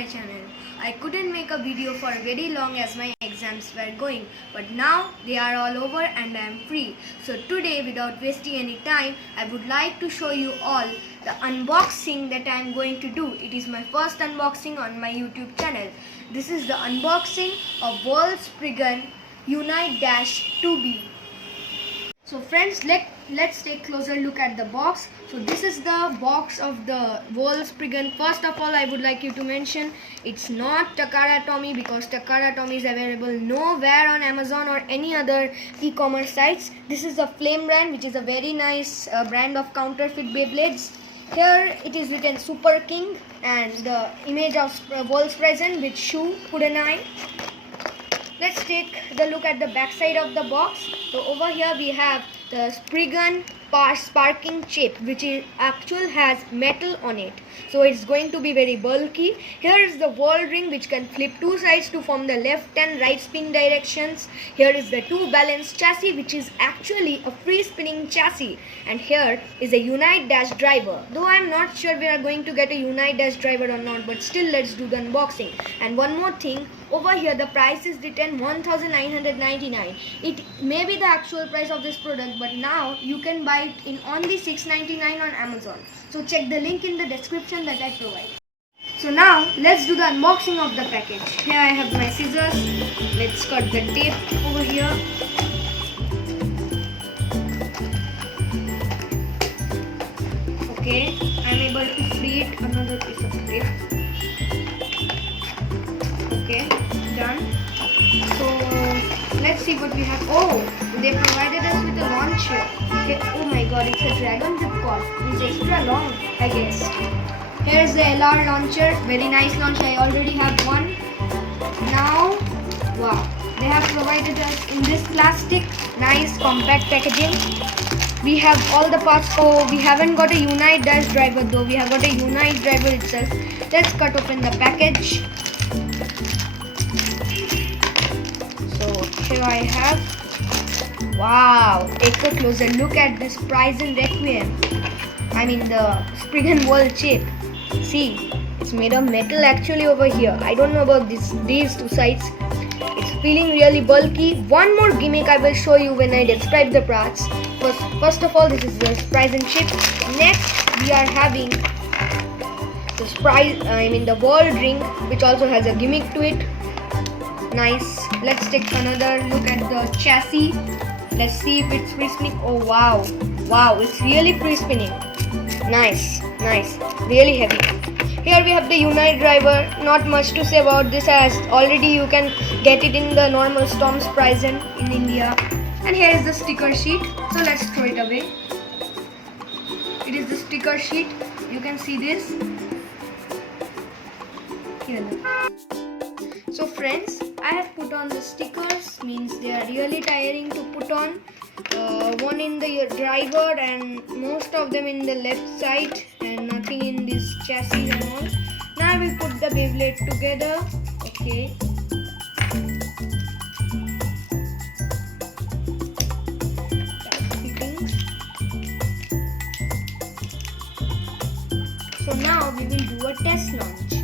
my channel. I couldn't make a video for very long as my exams were going, but now they are all over and I am free. So today, without wasting any time, I would like to show you all the unboxing that I am going to do. It is my first unboxing on my YouTube channel. This is the unboxing of Volkswagen Unite-2B. So friends, let's take a closer look at the box. So this is the box of the Volkswagen. First of all, I would like you to mention it's not Takara Tomy, because Takara Tomy is available nowhere on Amazon or any other e-commerce sites. This is the Flame brand, which is a very nice brand of counterfeit Beyblades. Here it is written Super King and the image of Volkswagen with shoe, Kuden eye. Let's take the look at the back side of the box. So over here we have the Spriggan sparking chip, which has metal on it, so it's going to be very bulky. Here is the world ring, which can flip two sides to form the left and right spin directions. Here is the two balance chassis, which is actually a free spinning chassis, and here is a Unite dash driver, though I'm not sure we are going to get a Unite dash driver or not, but still let's do the unboxing. And one more thing, over here the price is written 1999. It may be the actual price of this product, but now you can buy it in only $6.99 on Amazon. So check the link in the description that I provide. So now let's do the unboxing of the package. Here I have my scissors. Let's cut the tape over here. Okay, I'm able to free it. Another piece of tape. Okay, done. So let's see what we have. Oh, they provided us with a launcher. Okay. Oh my god, it's a Dragon Ripcord. It's extra long, I guess. Here's the LR launcher. Very nice launcher. I already have one. Now, wow, they have provided us in this plastic, nice compact packaging. We have all the parts. Oh, we haven't got a Unite dash driver though. We have got a Unite driver itself. Let's cut open the package. Here I have, wow, take a closer look at this Prison Requiem. I mean the Spriggan World chip. See, it's made of metal actually over here. I don't know about these two sides. It's feeling really bulky. One more gimmick I will show you when I describe the parts. First of all, this is the Prison chip. Next, we are having the World ring, which also has a gimmick to it. Nice. Let's take another look at the chassis. Let's see if it's free spinning. Oh wow, it's really free spinning. Nice, really heavy. Here we have the Unite driver. Not much to say about this, as already you can get it in the normal Storms Prison in India. And here is the sticker sheet. So let's throw it away. It is the sticker sheet. You can see this. Here. So friends, I have put on the stickers, means they are really tiring to put on. One in the driver and most of them in the left side, and nothing in this chassis and all. Now I will put the Beyblade together. Okay. So now we will do a test launch.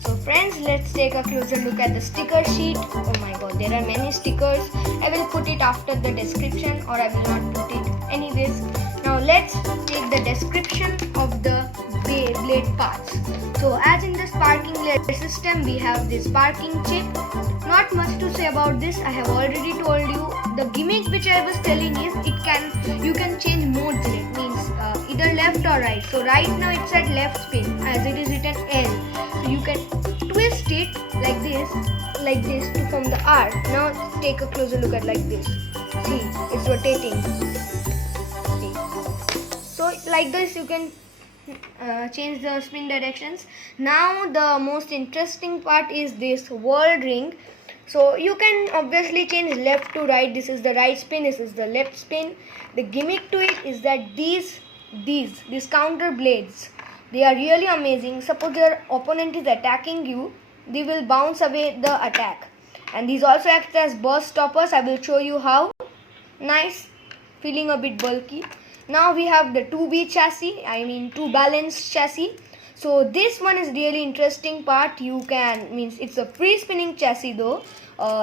So friends, let's take a closer look at the sticker sheet. Oh my god, there are many stickers. I will put it after the description, or I will not put it anyways. Now let's take the description of the Beyblade parts. So as in the sparking layer system, we have this sparking chip. Not much to say about this. I have already told you. The gimmick which I was telling is you can change modes in it. Means either left or right. So right now it's at left spin, as it is written L. So you can twist it like this to form the R. Now take a closer look at like this. See, it's rotating. See. So like this you can change the spin directions. Now the most interesting part is this World ring. So you can obviously change left to right. This is the right spin, this is the left spin. The gimmick to it is that these counter blades, they are really amazing. Suppose your opponent is attacking you, they will bounce away the attack. And these also act as burst stoppers. I will show you how. Nice, feeling a bit bulky. Now we have the 2B chassis, two balanced chassis. So this one is really interesting part. You can, means it's a free spinning chassis though.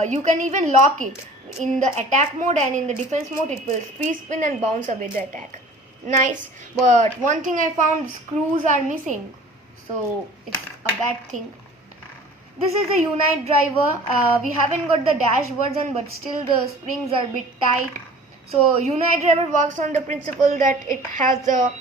You can even lock it in the attack mode, and in the defense mode it will free spin and bounce away the attack. Nice. But one thing I found, screws are missing, so it's a bad thing. This is the Unite driver. We haven't got the dash version, but still the springs are a bit tight. So Unite driver works on the principle that it has a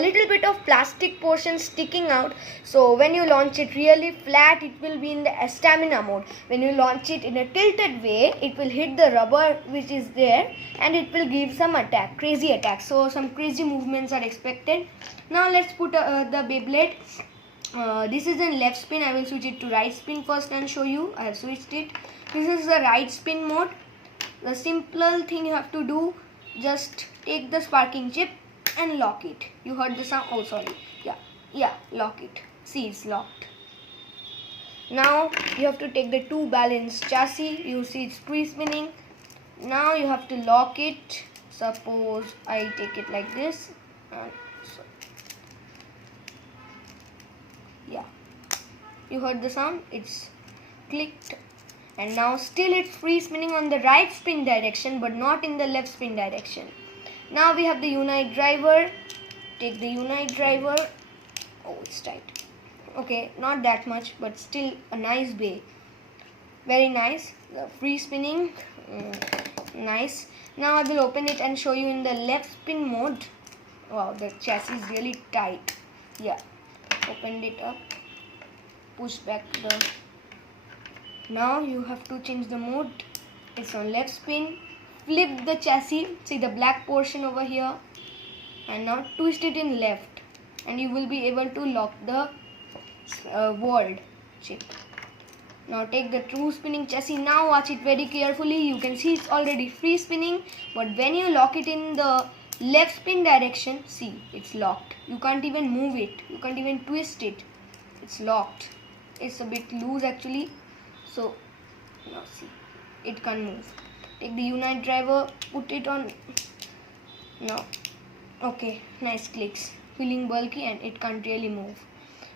little bit of plastic portion sticking out. So when you launch it really flat, it will be in the stamina mode. When you launch it in a tilted way, it will hit the rubber which is there, and it will give some attack, crazy attack. So some crazy movements are expected. Now let's put the Beyblade. This is in left spin. I will switch it to right spin first and show you. I have switched it. This is the right spin mode. The simple thing you have to do, just take the sparking chip and lock it. You heard the sound? Oh, sorry. Yeah, lock it. See, it's locked. Now you have to take the two balanced chassis. You see it's free spinning. Now you have to lock it. Suppose I take it like this. Yeah, you heard the sound, it's clicked, and now still it's free spinning on the right spin direction but not in the left spin direction. Now we have the Unite driver. Take the Unite driver. Oh, it's tight. Okay, not that much, but still a nice bay. Very nice. The free spinning, nice. Now I will open it and show you in the left spin mode. Wow, the chassis is really tight. Yeah, opened it up, push back the. Now you have to change the mode. It's on left spin. Flip the chassis, see the black portion over here, and now twist it in left, and you will be able to lock the world chip. Now take the true spinning chassis. Now watch it very carefully. You can see it's already free spinning, but when you lock it in the left spin direction, see, it's locked. You can't even move it. You can't even twist it. It's locked. It's a bit loose actually. So now see, it can't move. Take the Unite driver, put it on. Now, okay, nice clicks. Feeling bulky and it can't really move.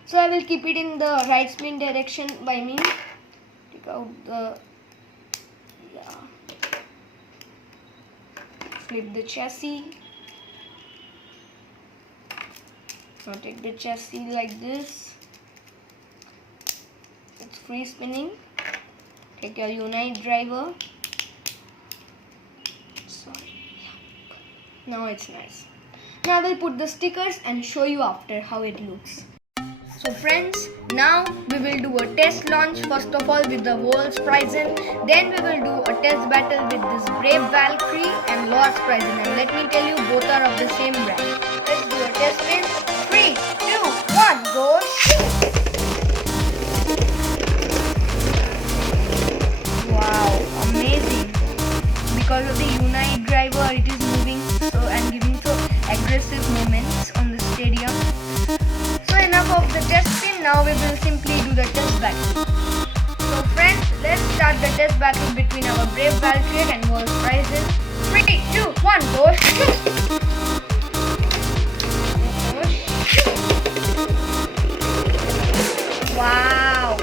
So I will keep it in the right spin direction by me. Take out the, yeah. Flip the chassis. Now take the chassis like this. It's free spinning. Take your Unite driver. Now it's nice. Now I will put the stickers and show you after how it looks. So friends, now we will do a test launch first of all with the Wolf's Prison. Then we will do a test battle with this Brave Valkyrie and Lord's Prison. And let me tell you, both are of the same brand. Let's do a test spin. 3, 2, 1, go! Wow, amazing. Because of the Unite driver, it is moving and giving so aggressive movements on the stadium. So enough of the test spin. Now we will simply do the test battle. So friends, let's start the test battle between our Brave Valkyrie and Wolf's Prison. 3, 2, 1, go! Wow!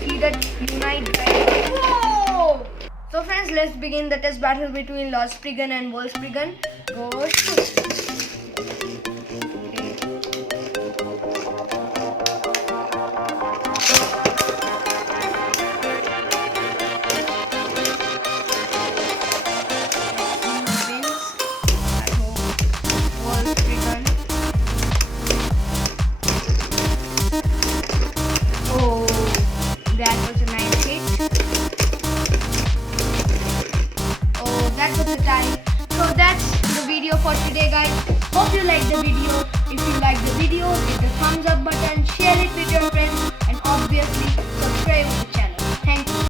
See that Unite driver. Whoa! So friends, let's begin the test battle between Lord's Prison and Wolf's Prison. Go shoot! Oh, that was a nice hit. Oh, that was a tie. So that's the video for today, guys. Hope you liked the video. If you liked the video, hit the thumbs up button, share it with your friends, and obviously subscribe to the channel. Thank you.